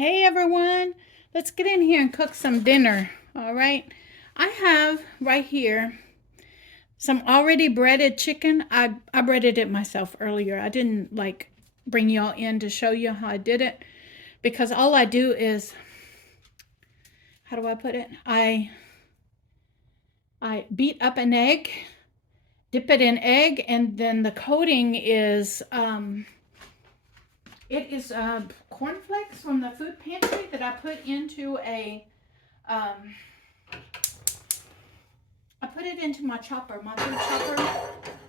Hey everyone, let's get in here and cook some dinner. All right, I have right here some already breaded chicken. I breaded it myself earlier. I didn't bring y'all in to show you how I did it because all I do is, how do I put it? I beat up an egg, dip it in egg, and then the coating is it is cornflakes from the food pantry that I put into I put it into my chopper, my food chopper,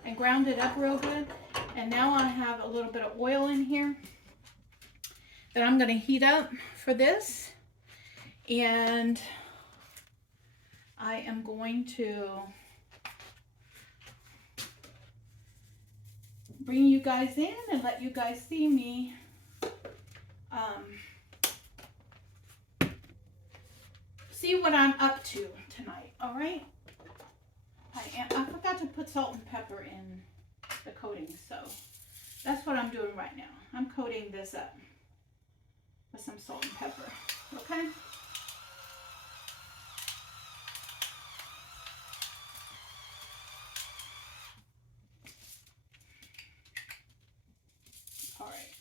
and ground it up real good. And now I have a little bit of oil in here that I'm going to heat up for this. And I am going to bring you guys in and let you guys see me see what I'm up to tonight. All right. I forgot to put salt and pepper in the coating, so that's what I'm doing right now. I'm coating this up with some salt and pepper. Okay. All right.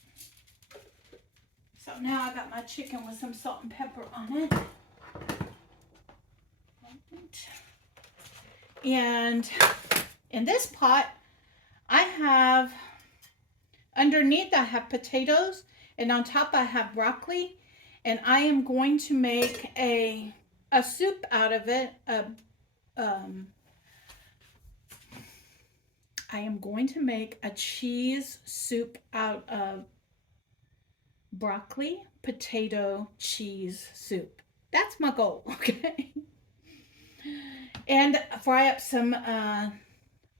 So now I got my chicken with some salt and pepper on it. And in this pot, I have, underneath I have potatoes, and on top I have broccoli, and I am going to make a soup out of it. I am going to make a cheese soup out of broccoli, potato, cheese soup. That's my goal, okay? And fry up some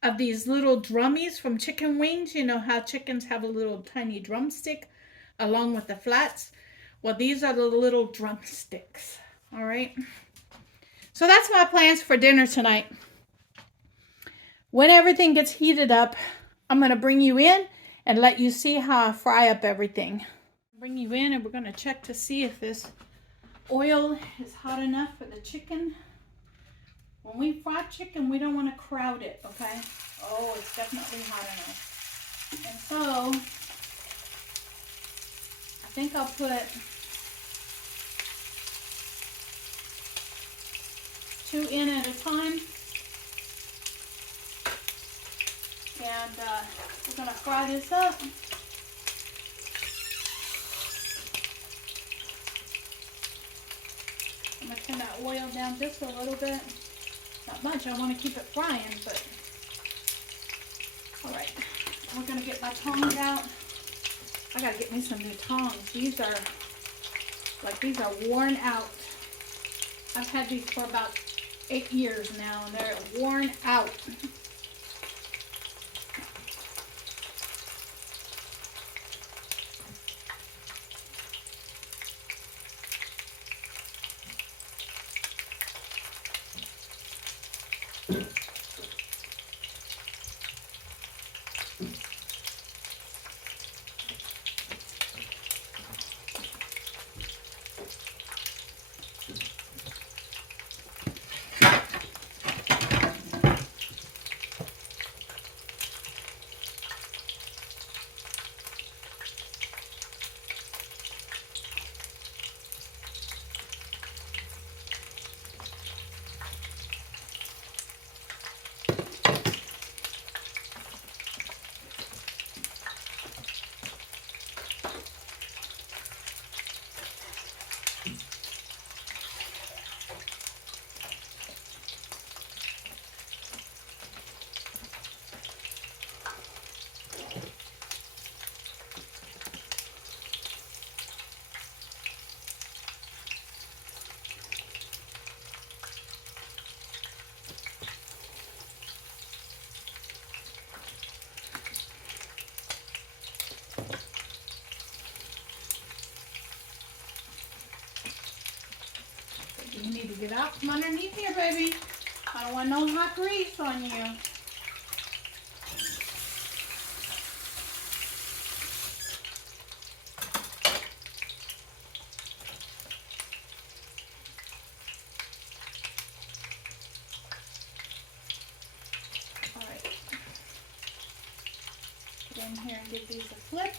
of these little drummies from chicken wings. You know how chickens have a little tiny drumstick along with the flats? Well, these are the little drumsticks. All right. So that's my plans for dinner tonight. When everything gets heated up, I'm going to bring you in and let you see how I fry up everything. Bring you in and we're going to check to see if this oil is hot enough for the chicken. When we fry chicken, we don't want to crowd it, okay? Oh, it's definitely hot enough. And so, I think I'll put 2 in at a time. And we're going to fry this up. I'm going to turn that oil down just a little bit. Not much, I want to keep it frying, but all right. We're going to get my tongs out. I got to get me some new tongs. These are worn out. I've had these for about 8 years now, and they're worn out. You need to get out from underneath here, baby. I don't want no hot grease on you. here and give these a flip.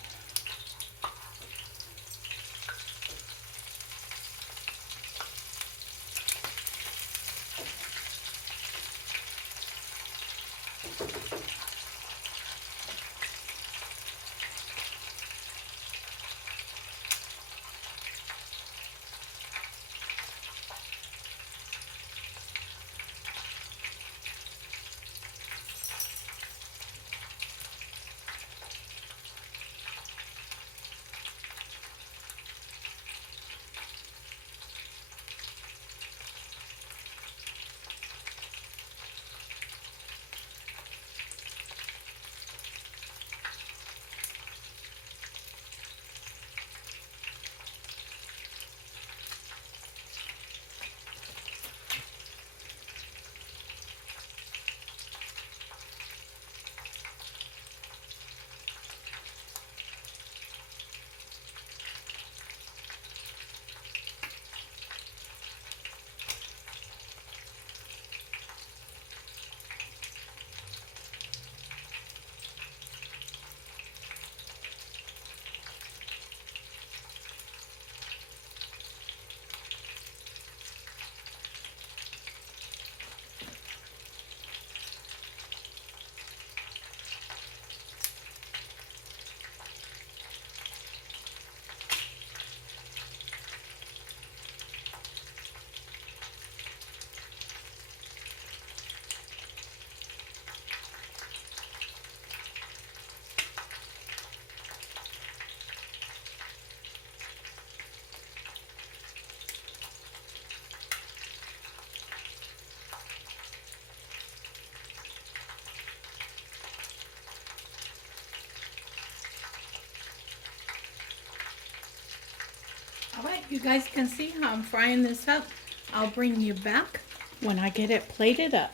Alright, you guys can see how I'm frying this up. I'll bring you back when I get it plated up.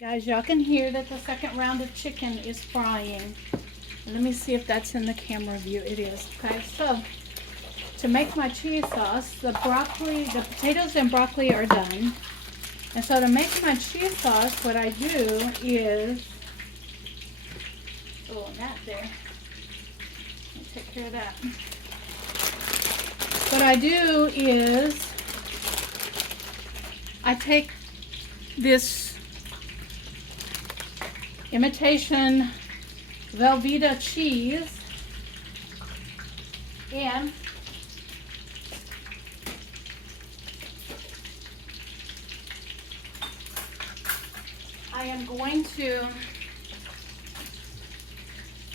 Guys, y'all can hear that the second round of chicken is frying. Let me see if that's in the camera view. It is. Okay, so to make my cheese sauce, the potatoes and broccoli are done. And so to make my cheese sauce, what I do is, oh, that there. Let me take care of that. What I do is I take this imitation Velveeta cheese and I am going to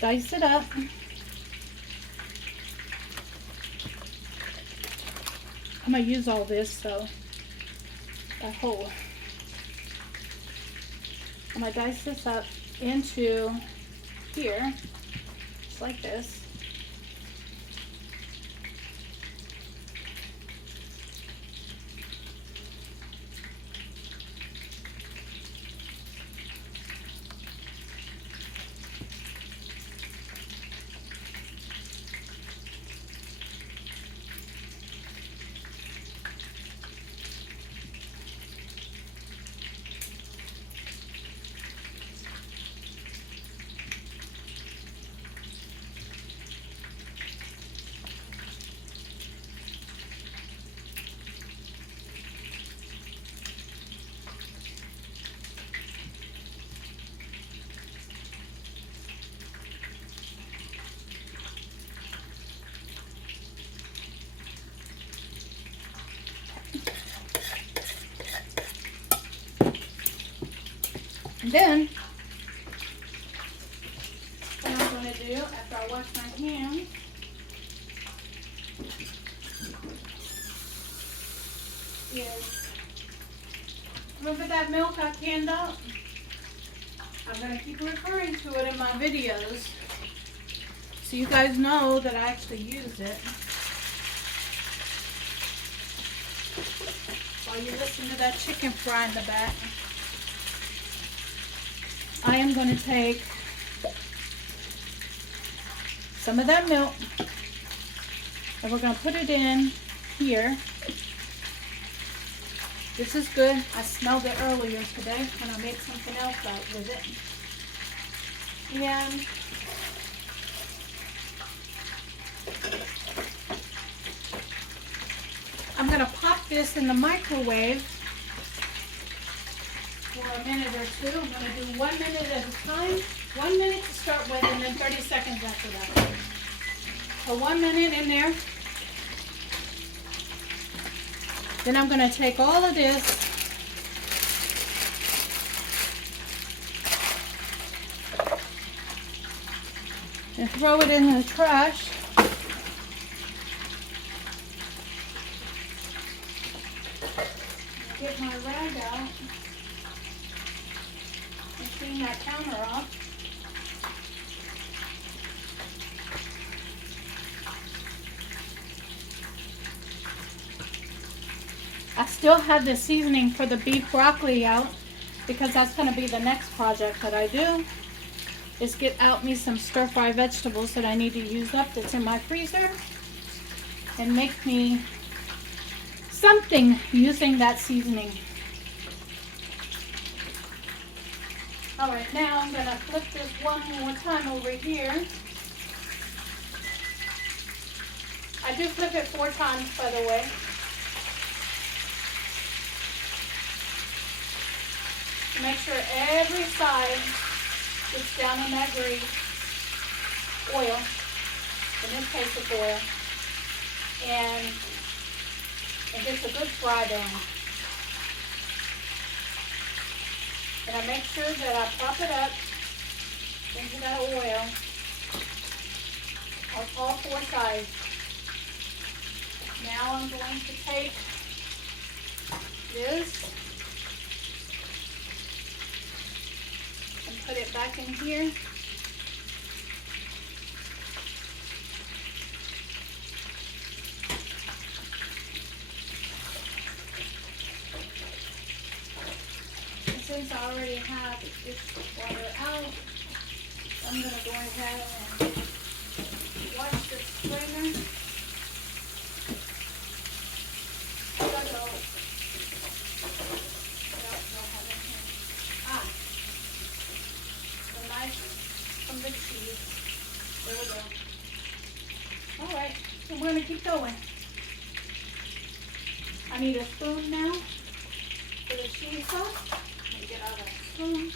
dice it up. I'm going to use all this, so that whole. I'm going to dice this up into here, just like this. And then, what I'm going to do after I wash my hands is, remember that milk I canned up? I'm going to keep referring to it in my videos so you guys know that I actually use it. While you listen to that chicken fry in the back, I am going to take some of that milk and we're going to put it in here. This is good. I smelled it earlier today when I made something else out with it. And I'm gonna pop this in the microwave for a minute or two. I'm gonna do 1 minute at a time. 1 minute to start with, and then 30 seconds after that. So 1 minute in there. Then I'm gonna take all of this and throw it in the trash. Get my rag out and clean that counter off. I still have the seasoning for the beef broccoli out because that's going to be the next project that I do, is get out me some stir-fry vegetables that I need to use up that's in my freezer and make me something using that seasoning. All right, now I'm going to flip this one more time over here. I do flip it 4 times, by the way. Make sure every side gets down in that grease. Oil. In this case, it's oil. And it gets a good fry down. And I make sure that I prop it up into that oil on all 4 sides. Now I'm going to take this and put it back in here. And since I already have this water out, I'm going to go ahead and wash this strainer. From the cheese. There we go. All right, so we're gonna keep going. I need a spoon now for the cheese sauce. Let me get out that spoon.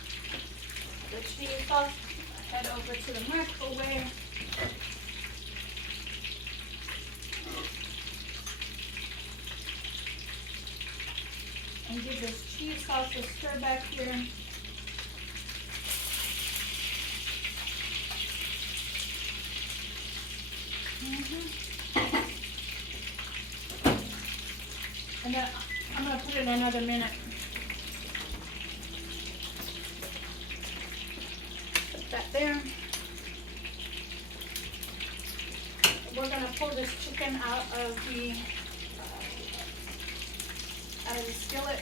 The cheese sauce. Head over to the microwave. And give this cheese sauce a stir back here. And then I'm going to put it another minute. Put that there. We're going to pull this chicken out of the skillet.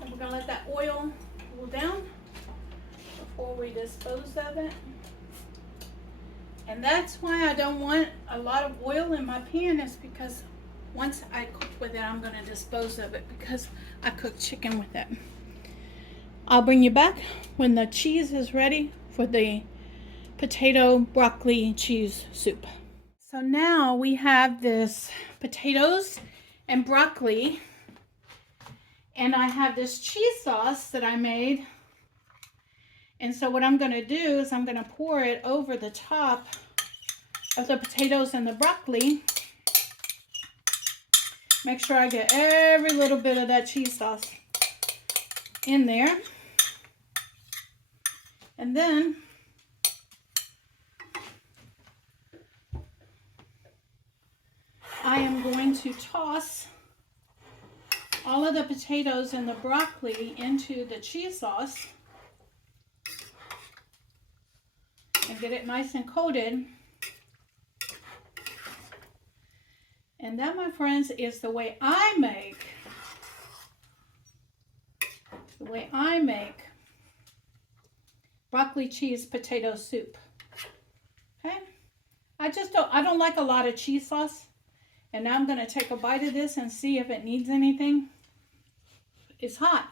And we're going to let that oil cool down before we dispose of it. And that's why I don't want a lot of oil in my pan, is because once I cook with it, I'm going to dispose of it because I cook chicken with it. I'll bring you back when the cheese is ready for the potato broccoli cheese soup. So now we have this potatoes and broccoli. And I have this cheese sauce that I made. And so what I'm going to do is I'm going to pour it over the top of the potatoes and the broccoli. Make sure I get every little bit of that cheese sauce in there. And then I am going to toss all of the potatoes and the broccoli into the cheese sauce and get it nice and coated. And that, my friends, is the way I make broccoli cheese potato soup. Okay? I don't like a lot of cheese sauce. And now I'm going to take a bite of this and see if it needs anything. It's hot.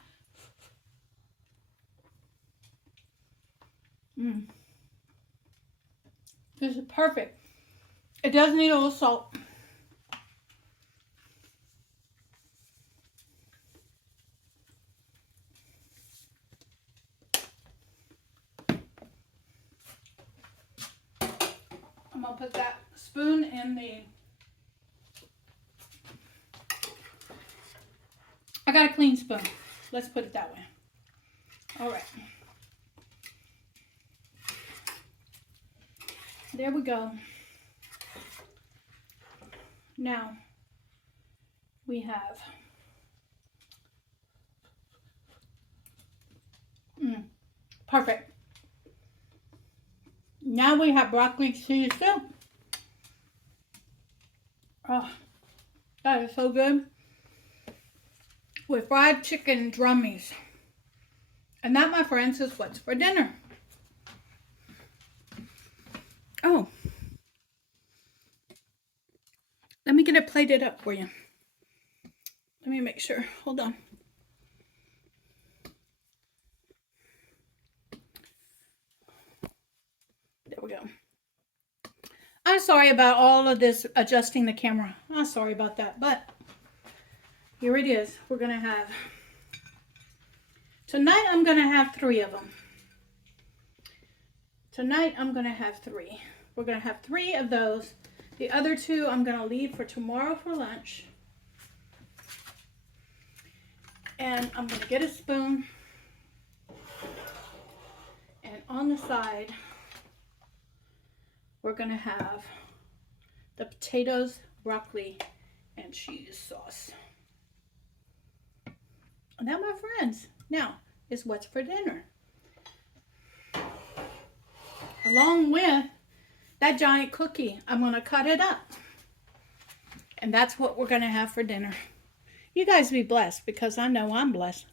This is perfect. It does need a little salt. I'm going to put that spoon in the... I got a clean spoon. Let's put it that way. All right. There we go. Now, we have perfect. Now we have broccoli cheese soup. Oh, that is so good. With fried chicken drummies. And that, my friends, is what's for dinner. Oh. Let me get it plated up for you. Let me make sure. Hold on. There we go. I'm sorry about all of this adjusting the camera. I'm sorry about that, but here it is. We're going to have, tonight I'm going to have 3 of them. Tonight I'm going to have 3. We're going to have 3 of those. The other 2 I'm going to leave for tomorrow for lunch. And I'm going to get a spoon. And on the side, we're going to have the potatoes, broccoli, and cheese sauce. And that, my friends, now is what's for dinner. Along with that giant cookie, I'm going to cut it up. And that's what we're going to have for dinner. You guys be blessed, because I know I'm blessed.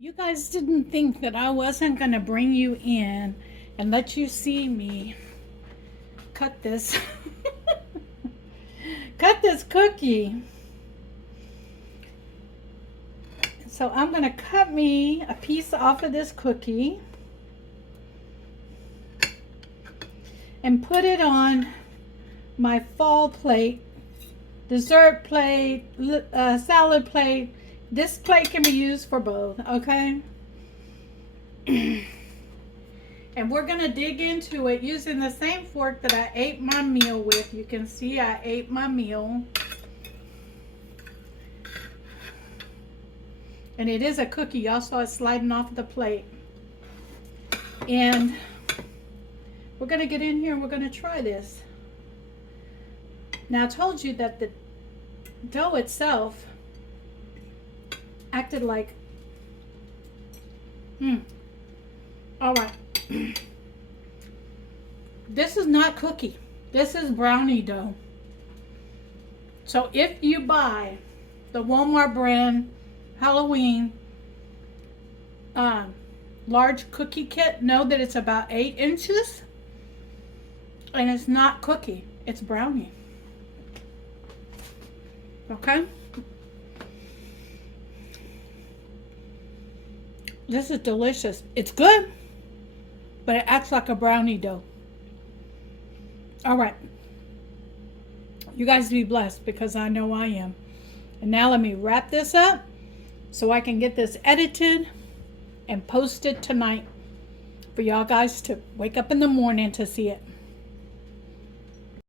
You guys didn't think that I wasn't going to bring you in and let you see me cut this. Cut this cookie. So I'm going to cut me a piece off of this cookie and put it on my fall plate, dessert plate, salad plate. This plate can be used for both, okay? And we're going to dig into it using the same fork that I ate my meal with. You can see I ate my meal. And it is a cookie. Y'all saw it sliding off the plate. And we're going to get in here and we're going to try this. Now, I told you that the dough itself acted like, all right. This is not cookie. This is brownie dough. So if you buy the Walmart brand Halloween large cookie kit, know that it's about 8 inches. And it's not cookie. It's brownie. Okay? This is delicious. It's good, but it acts like a brownie dough. All right. You guys be blessed, because I know I am. And now let me wrap this up so I can get this edited and posted tonight for y'all guys to wake up in the morning to see it.